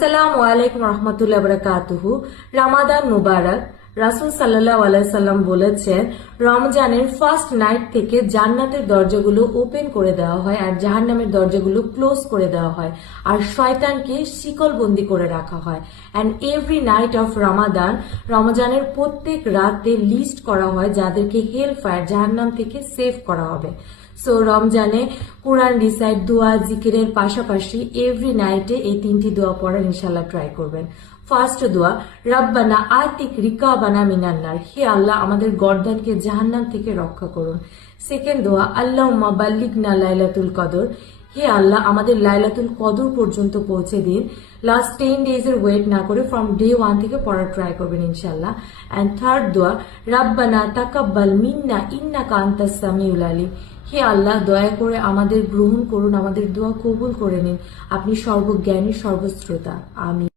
আসসালামু আলাইকুম রহমতুল্লাহ বারাকাতুহু। রামাদান মুবারক। রাসূল সাল্লাল্লাহু আলাইহি সাল্লাম বলেছেন, রমজানের ফার্স্ট নাইট থেকে জান্নাতের দরজাগুলো ওপেন করে দেওয়া হয় আর জাহান্নামের দরজাগুলো ক্লোজ করে দেওয়া হয় আর শয়তানকে শিকলবন্দি করে রাখা হয়। অ্যান্ড এভরি নাইট অফ রমজানের প্রত্যেক রাতে লিস্ট করা হয় যাদেরকে হেল ফায়ার জাহান্নাম থেকে সেভ করা হবে। সো রমজানে কোরআন রিসাইট, দোয়া, জিকিরের পাশাপাশি এভরি নাইটে এই 3টি দোয়া পড়ার ইনশাল্লাহ ট্রাই করবেন। ফার্স্ট দোয়া, রব্বানা আতিক রিকাবানা মিনান্নার, হে আল্লাহ আমাদের গর্দানকে জাহান্নাম থেকে রক্ষা করুন। সেকেন্ড দোয়া, আল্লাহুম্মা বাল্লিগনা লাইলাতুল কদর, হে আল্লাহ আমাদের লাইলাতুল কদর পর্যন্ত পৌঁছে দিন। লাস্ট 10 ডেজের ওয়েট না করে ফ্রম ডে 1 থেকে পড়ার ট্রাই করবেন ইনশাল্লাহ। অ্যান্ড থার্ড দোয়া, রাব্বানা তাকাব্বাল মিন্না ইন্নাকা আনতাস সামিউল আলিম, হে আল্লাহ দয়া করে আমাদের গ্রহণ করুন, আমাদের দোয়া কবুল করে নিন, আপনি সর্বজ্ঞানী সর্বশ্রোতা। আমিন।